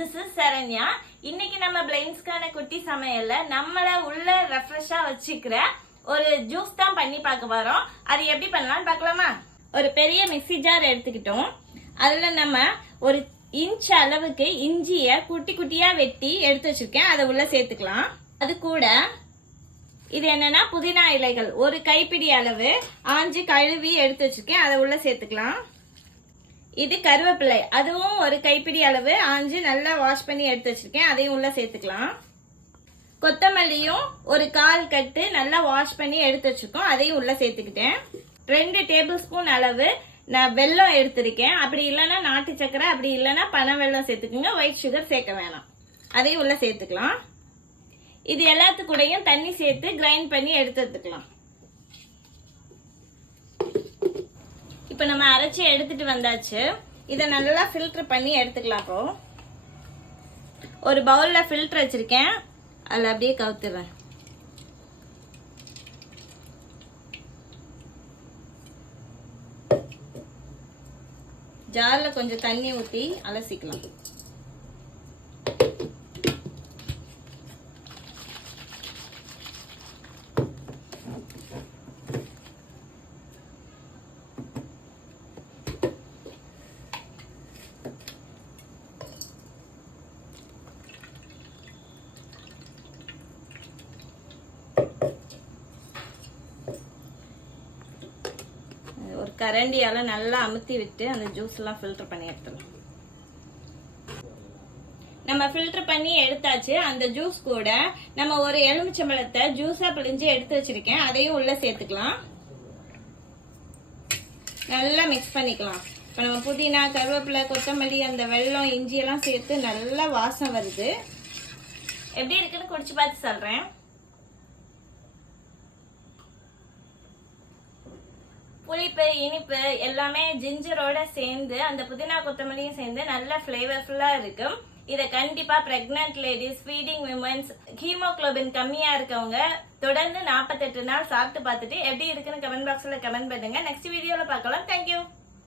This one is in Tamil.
This is Saranya. இன்னைக்கு நம்ம பிளைண்ட்ஸ்க்கான குட்டி சமையல்ல நம்மள உள்ள ரெஃப்ரெஷா வச்சுக்கிற ஒரு ஜூஸ் தான் பண்ணி பார்க்க போறோம். அது எப்படி பண்ணலாம்னு பார்க்கலாமா? ஒரு பெரிய மிக்ஸி ஜார் எடுத்துக்கிட்டோம். அதுல நம்ம ஒரு இன்ச் அளவுக்கு இஞ்சிய குட்டி குட்டியா வெட்டி எடுத்து வச்சிருக்கேன். அதை உள்ள சேர்த்துக்கலாம். அது கூட இது என்னன்னா புதினா இலைகள் ஒரு கைப்பிடி அளவு ஆஞ்சி கழுவி எடுத்து வச்சிருக்கேன். அதை உள்ள சேர்த்துக்கலாம். இது கருவேப்பிலை, அதுவும் ஒரு கைப்பிடி அளவு ஆஞ்சு நல்லா வாஷ் பண்ணி எடுத்து வச்சிருக்கேன். அதையும் உள்ள சேர்த்துக்கலாம். கொத்தமல்லியும் ஒரு 1/4 கட்டு நல்லா வாஷ் பண்ணி எடுத்து வச்சிருக்கோம். அதையும் உள்ள சேர்த்துக்கிட்டேன். 2 டேபிள் ஸ்பூன் அளவு நான் வெல்லம் எடுத்திருக்கேன். அப்படி இல்லைன்னா நாட்டு சக்கரை, அப்படி இல்லைன்னா பனை வெல்லம் சேர்த்துக்குங்க. ஒயிட் சுகர் சேர்க்க வேணாம். அதையும் உள்ள சேர்த்துக்கலாம். இது எல்லாத்துக்கூடையும் தண்ணி சேர்த்து கிரைண்ட் பண்ணி எடுத்துக்கலாம். இப்போ நம்ம அரைச்சி எடுத்துட்டு வந்தாச்சு. இதை நல்லா ஃபில்டர் பண்ணி எடுத்துக்கலாம். இப்போ ஒரு பவுல்ல ஃபில்டர் வச்சிருக்கேன். அதில் அப்படியே கவுத்துறேன். ஜார்ல கொஞ்சம் தண்ணி ஊற்றி அலசிக்கலாம். ஒரு கரண்டியால நல்லா அமுத்தி விட்டு அந்த ஜூஸ் எல்லாம் ஃபில்டர் பண்ணி எடுத்துக்கலாம். நம்ம ஃபில்டர் பண்ணி எடுத்தாச்சு. அந்த ஜூஸ் கூட நம்ம ஒரு எலுமிச்சம்பழத்தை ஜூஸா பிழிஞ்சு எடுத்து வச்சிருக்கேன். அதையும் உள்ள சேர்த்துக்கலாம். நல்லா மிக்ஸ் பண்ணிக்கலாம். இப்போ நம்ம புதினா, கருவேப்பிலை, கொத்தமல்லி, அந்த வெல்லம், இஞ்சி எல்லாம் சேர்த்து நல்லா வாசம் வருது. எப்படி இருக்குன்னு குடிச்சு பார்த்து சொல்றேன். புளிப்பு, இனிப்பு எல்லாமே ஜிஞ்சரோட சேர்ந்து அந்த புதினா கொத்தமல்லியும் சேர்ந்து நல்ல ஃபிளேவர்ஃபுல்லா இருக்கும். இதை கண்டிப்பா pregnant ladies, feeding women's, haemoglobin கம்மியா இருக்கவங்க தொடர்ந்து 48 நாள் சாப்பிட்டு பார்த்துட்டு எப்படி இருக்குன்னு கமெண்ட் பாக்ஸ்ல கமெண்ட் பண்ணுங்க. நெக்ஸ்ட் வீடியோல பார்க்கலாம். தேங்க்யூ.